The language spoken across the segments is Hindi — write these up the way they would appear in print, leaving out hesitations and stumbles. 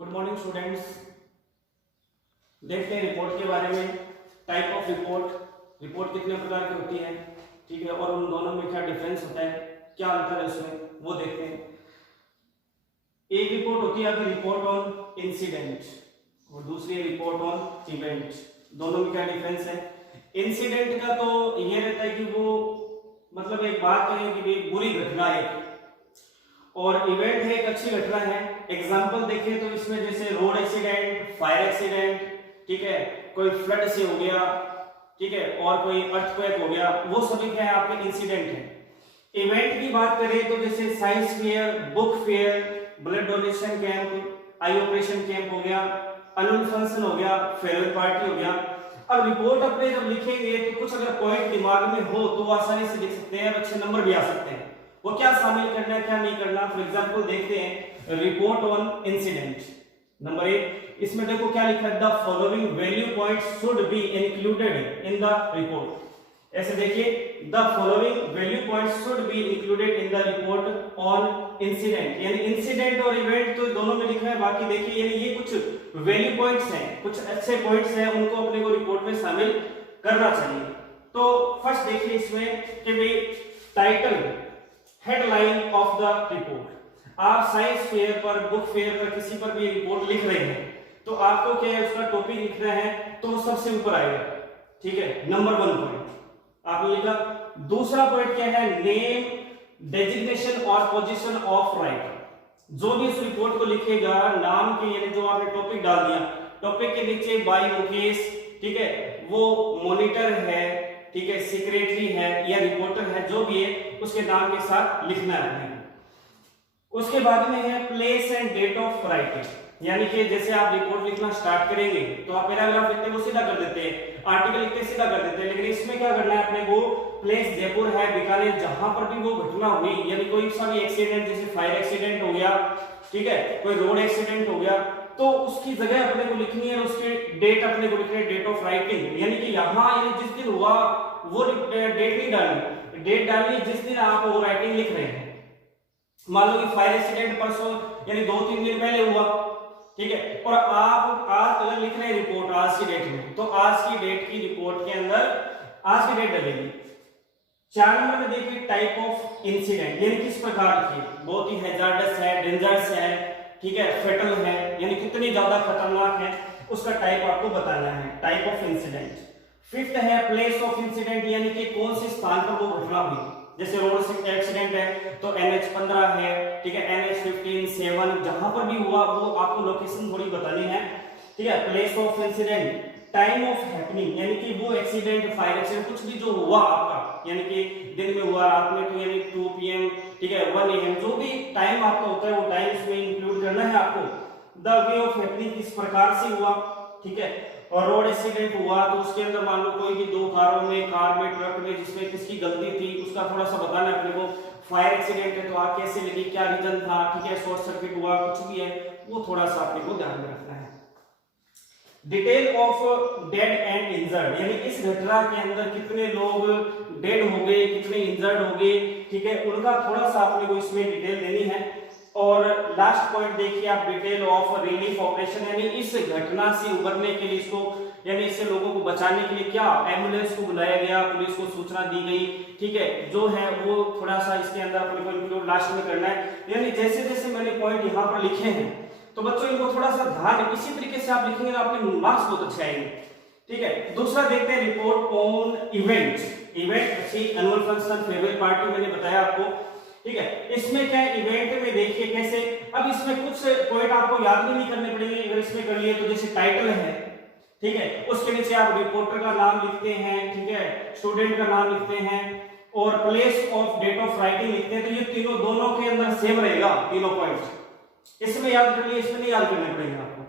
Good morning students. देखते हैं रिपोर्ट के बारे में। टाइप ऑफ रिपोर्ट, रिपोर्ट कितने प्रकार की होती है, ठीक है, और उन दोनों में क्या डिफरेंस होता है, क्या अंतर है उसमें, वो देखते हैं। एक रिपोर्ट होती है आपकी रिपोर्ट ऑन इंसिडेंट और दूसरी रिपोर्ट ऑन इवेंट। दोनों में क्या डिफरेंस है? इंसिडेंट का तो ये रहता है कि वो मतलब एक बात कहें कि भाई बुरी घटना है, और इवेंट है एक अच्छी घटना है। एग्जांपल देखें तो इसमें जैसे रोड एक्सीडेंट, फायर एक्सीडेंट, ठीक है, कोई फ्लड से हो गया, ठीक है, और कोई अर्थक्वेक हो गया, वो सभी क्या है आपके इंसिडेंट है। इवेंट की बात करें तो जैसे science fair, book fair, blood donation camp, eye operation camp हो गया, एनुअल फंक्शन हो गया, फेयरवेल पार्टी हो गया। अब रिपोर्ट अपने जब लिखेंगे तो कुछ अगर पॉइंट दिमाग में हो तो वो आसानी से लिख सकते हैं और अच्छे नंबर भी आ सकते हैं। वो क्या शामिल करना है, क्या नहीं करना। फॉर एग्जांपल देखते हैं रिपोर्ट ऑन इंसिडेंट। नंबर 1, इसमें देखो क्या लिखा है, the following value points should be included in the report. ऐसे देखिए, the following value points should be included in the report on incident. यानी इंसिडेंट और इवेंट तो दोनों में लिखा है, बाकी देखिए यानी ये कुछ वैल्यू पॉइंट्स हैं, कुछ अच्छे पॉइंट्स हैं, उनको अपने को रिपोर्ट में शामिल करना चाहिए। तो फर्स्ट देखिए इसमें कि भाई title, headline of the report. आप साइंस फेयर पर, बुक फेयर पर, किसी पर भी रिपोर्ट लिख रहे हैं तो आपको क्या है, उसका टॉपिक लिखना है तो सबसे ऊपर आएगा, ठीक है, नंबर 1 पॉइंट आपने लिखा। दूसरा पॉइंट क्या है, नेम, डेजिग्नेशन और पोजीशन ऑफ राइटर। जो भी इस रिपोर्ट को लिखेगा, नाम के यानी जो आपने टॉपिक डाल दिया, टॉपिक के नीचे बाय मुकेश, ठीक है, वो मॉनिटर है, ठीक है, सेक्रेटरी है या रिपोर्टर है, जो भी है उसके नाम के साथ लिखना है। उसके बाद में है place and date of writing, यानी कि जैसे आप रिपोर्ट लिखना स्टार्ट करेंगे तो आप पैराग्राफ लिखते हैं वो सीधा कर देते हैं, आर्टिकल लिखते सीधा कर देते हैं, लेकिन इसमें क्या करना है अपने को, प्लेस जयपुर है, बीकानेर, जहां पर भी वो घटना हुई, यानी कोई सा भी एक्सीडेंट, जैसे फायर एक्सीडेंट हो गया, ठीक है, कोई रोड एक्सीडेंट हो गया, तो उसकी जगह अपने को लिखनी है, उसकी डेट अपने को लिखनी है, डेट ऑफ राइटिंग, यानी कि यहाँ यानी जिस दिन हुआ वो डेट नहीं डालनी, डेट डालनी जिस दिन आप वो राइटिंग लिख रहे हैं। मान लो कि फायर एक्सीडेंट परसों यानी 2-3 दिन पहले हुआ, ठीक है, और आप आज अगर लिख रहे हैं रिपोर्ट आज की डेट में, तो आज की डेट की रिपोर्ट के अंदर आज की डेट डलेगी। 4 नंबर में देखिए टाइप ऑफ इंसिडेंट, यानी किस प्रकार की, बहुत ही हैजार्डस है, डेंजरस है, ठीक है, फेटल है, यानी कितनी ज्यादा खतरनाक है, उसका टाइप आपको बताना है, टाइप ऑफ इंसिडेंट। 5th है प्लेस ऑफ इंसिडेंट, यानी कि कौन से स्थान पर वो घटना हुई, जैसे रोड एक्सीडेंट है तो NH15 है, ठीक है, NH15, 7, जहां पर भी हुआ वो आपको लोकेशन थोड़ी बतानी है, ठीक है। Place of incident, time of happening, यानी कि वो एक्सीडेंट, फायर एक्सीडेंट, कुछ भी जो हुआ आपका, यानी कि दिन में हुआ, रात में, तो यानी 2 PM, ठीक है, 1 AM, जो भी टाइम आपका होता है वो टाइम इसमें इंक्लूड करना है आपको। द वे ऑफ हैपनिंग, किस प्रकार से हुआ, ठीक है, और रोड एक्सीडेंट हुआ तो उसके अंदर मान लो कोई भी 2 कारों में, कार में, ट्रक में, जिसमें किसकी गलती थी उसका थोड़ा सा बताना है अपने को। फायर एक्सीडेंट है तो आग कैसे लगी, क्या रीजन था, ठीक है, शॉर्ट सर्किट हुआ, कुछ भी है वो थोड़ा सा अपने को ध्यान में रखना है। Detail of dead and injured, यानी इस घटना के अंदर कितने लोग डेड हो गए, कितने इंजर्ड हो गए, ठीक है, उनका थोड़ा सा अपने को इसमें डिटेल देनी है। और लास्ट पॉइंट देखिए आप, डिटेल ऑफ रिलीफ ऑपरेशन, यानी इस घटना से उबरने के लिए, इसको यानी इससे लोगों को बचाने के लिए क्या एम्बुलेंस को बुलाया गया, पुलिस को सूचना दी गई, ठीक है, जो है वो थोड़ा सा इसके अंदर अपने को इंक्लूड लास्ट में करना है। यानी जैसे जैसे मैंने पॉइंट यहाँ पर लिखे हैं तो बच्चों इनको थोड़ा सा ध्यान, इसी तरीके से आप लिखेंगे तो आपके मार्क्स बहुत अच्छे आएंगे, ठीक है। दूसरा देखते हैं रिपोर्ट ऑन इवेंट। इवेंट अच्छी एनुअल फंक्शन, फेयरवेल पार्टी मैंने बताया आपको, ठीक है। इसमें क्या है, इवेंट में देखिए कैसे, अब इसमें कुछ पॉइंट आपको याद भी नहीं करने पड़ेंगे, अगर इसमें कर लिए तो जैसे टाइटल है, ठीक है, उसके नीचे आप रिपोर्टर का नाम लिखते हैं, ठीक है, स्टूडेंट का नाम लिखते हैं और place of date of writing लिखते हैं, तो ये तीनों दोनों के अंदर सेम रहेगा, तीनों पॉइंट्स इसमें याद कर लिए, इसमें नहीं याद करने पड़ेंगे आपको।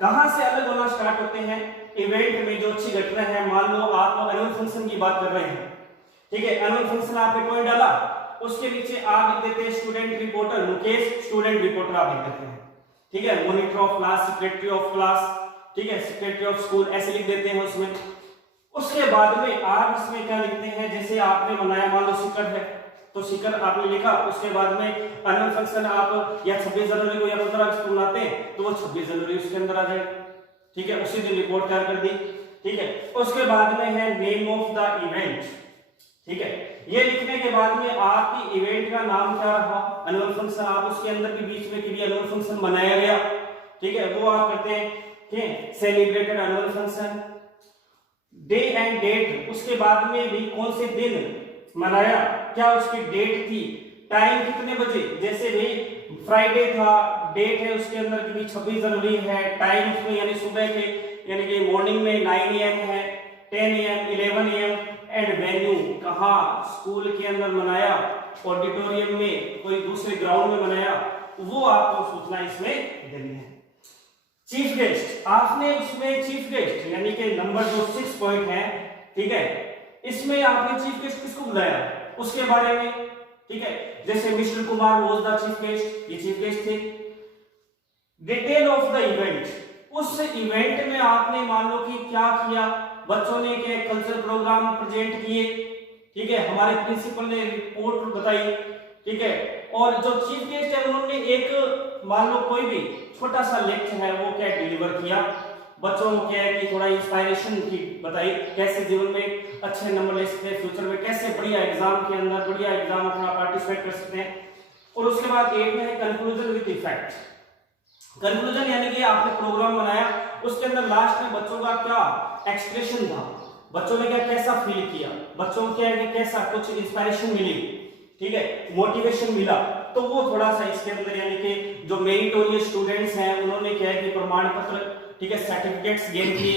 कहां से अलग होना स्टार्ट होते हैं, इवेंट में जो अच्छी घटना है, मान लो आप एनुअल फंक्शन की बात कर रहे हैं, ठीक है, एनुअल फंक्शन आपने पॉइंट डाला, उसके नीचे आप लिख देते हैं student reporter Mukesh, student reporter आप लिख देते हैं, ठीक है, monitor of class, secretary of class, ठीक है, सेक्रेटरी ऑफ स्कूल, ऐसे लिख देते हैं उसमें। उसके बाद में आप इसमें क्या लिखते हैं, जैसे आपने बनाया मान लो सिक्कट है तो सीकर आपने लिखा, उसके बाद में एनुअल फंक्शन आप या 26 जनवरी को या 15 अगस्त को मनाते हैं तो वो 26 जनवरी उसके अंदर आ जाए, ठीक है, उसी दिन रिपोर्ट तैयार कर दी, ठीक है। उसके बाद में है नेम ऑफ द इवेंट, ठीक है, ये लिखने के बाद में आपकी इवेंट का नाम क्या रहा, एनुअल फंक्शन, आप उसके अंदर के बीच में कि एनुअल फंक्शन मनाया गया, ठीक है, वो आप करते हैं, ठीक है, celebrated annual function, day and date, उसके बाद में भी कौन से दिन मनाया, क्या उसकी डेट थी, टाइम कितने बजे, जैसे भाई फ्राइडे था, डेट है उसके अंदर की 26 जनवरी है, टाइम उसमें यानी सुबह के यानी कि मॉर्निंग में 9 AM है, 10 AM, 11 AM, एंड वेन्यू कहाँ, स्कूल के अंदर मनाया, ऑडिटोरियम में, कोई दूसरे ग्राउंड में मनाया, वो आपको सूचना इसमें देनी है। चीफ गेस्ट, आपने उसमें चीफ गेस्ट यानी कि नंबर जो 6 पॉइंट है, ठीक है, इसमें आपने चीफ गेस्ट किसको बुलाया उसके बारे में, ठीक है, जैसे mister Kumar was the chief guest, ये चीफ गेस्ट थे। डिटेल ऑफ द इवेंट, उस इवेंट में आपने मान लो कि क्या किया, बच्चों ने क्या कल्चरल प्रोग्राम प्रेजेंट किए, ठीक है, हमारे प्रिंसिपल ने रिपोर्ट बताई, ठीक है, और जो चीफ गेस्ट है उन्होंने एक मान लो कोई भी छोटा सा लेक्चर है वो क्या डिलीवर किया, बच्चों को क्या है कि थोड़ा इंस्पायरेशन की बताई, कैसे जीवन में अच्छे नंबर ले सकते हैं, फ्यूचर में कैसे बढ़िया एग्जाम के अंदर बढ़िया एग्जाम अपना पार्टिसिपेट कर सकते हैं। और उसके बाद 8 में है कंक्लूजन विद इफेक्ट। कंक्लूजन यानी कि आपने प्रोग्राम बनाया, उसके अंदर लास्ट में बच्चों का क्या एक्सप्रेशन था, बच्चों ने क्या कैसा फील किया, बच्चों को क्या है कि कैसा कुछ इंस्पायरेशन मिली, ठीक है, मोटिवेशन मिला, तो वो थोड़ा सा इसके अंदर यानी कि जो मेरिटोरियस स्टूडेंट्स हैं उन्होंने क्या है कि प्रमाण पत्र, ठीक है, सर्टिफिकेट्स गेन किए,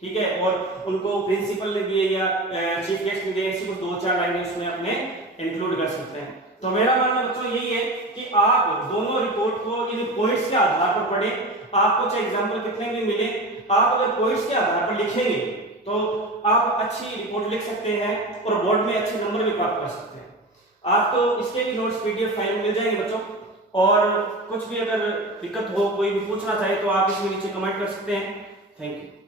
ठीक है, और उनको प्रिंसिपल ने दिए या चीफ गेस्ट ने दिए, ऐसी कुछ 2-4 लाइनें उसमें अपने इंक्लूड कर सकते हैं। तो मेरा मानना बच्चों यही है कि आप दोनों रिपोर्ट को इन पॉइंट्स के आधार पर पढ़ें, आपको चाहे एग्जाम्पल कितने भी मिले, आप अगर पॉइंट्स के आधार पर लिखेंगे तो आप अच्छी रिपोर्ट लिख सकते हैं और बोर्ड में अच्छे नंबर भी प्राप्त कर सकते हैं। आपको इसके भी नोट्स PDF फाइल मिल जाएंगे बच्चों, और कुछ भी अगर दिक्कत हो, कोई भी पूछना चाहे तो आप इसमें नीचे कमेंट कर सकते हैं। Thank you.